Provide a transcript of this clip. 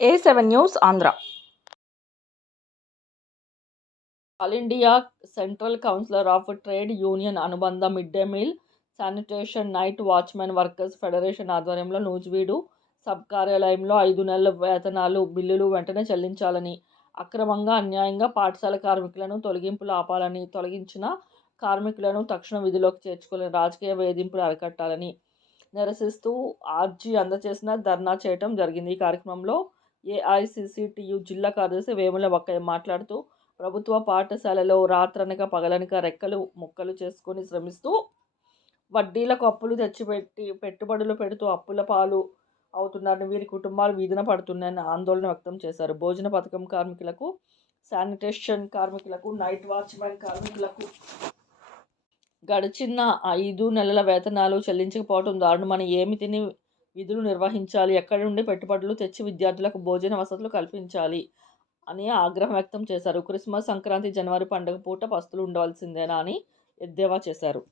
A7 news Andhra. All India central council of trade union అనుబంధ mid day meal, sanitation, night watchmen workers federation ఆధ్వర్యంలో Nuzvid sub కార్యాలయంలో 5 నెలల వేతనాలు బిల్లులు వెంటనే చెల్లించాలని, అక్రమంగా అన్యాయంగా పాఠశాల కార్మికులను తొలగింపులు ఆపాలని, తొలగించిన కార్మికులను తక్షణ విధిలోకి చేర్చుకుని రాజకీయ వేధింపులు అరికట్టాలని నిరసిస్తూ ఆర్జీ అందజేసిన ధర్నా చేయడం జరిగింది. ఈ కార్యక్రమంలో ఏఐసిసిటియు జిల్లా కార్యదర్శి వేముల బక్కయ్య మాట్లాడుతూ, ప్రభుత్వ పాఠశాలలో రాత్రనక పగలనక రెక్కలు ముక్కలు చేసుకొని శ్రమిస్తూ వడ్డీలకు అప్పులు తెచ్చిపెట్టి పెట్టుబడులు పెడుతూ అప్పుల పాలు అవుతున్నారని, వీరి కుటుంబాలు వీధిన పడుతున్నాయని ఆందోళన వ్యక్తం చేశారు. భోజన పథకం కార్మికులకు, శానిటేషన్ కార్మికులకు, నైట్ వాచ్మెన్ కార్మికులకు గడిచిన 5 నెలల వేతనాలు చెల్లించకపోవడం దారుణమని, ఏమి తిని విధులు నిర్వహించాలి, ఎక్కడి నుండి పెట్టుబడులు తెచ్చి విద్యార్థులకు భోజన వసతులు కల్పించాలి అని ఆగ్రహం వ్యక్తం చేశారు. క్రిస్మస్, సంక్రాంతి, జనవరి పండుగ పూట పస్తులు ఉండవలసిందేనా అని ఎద్దేవా చేశారు.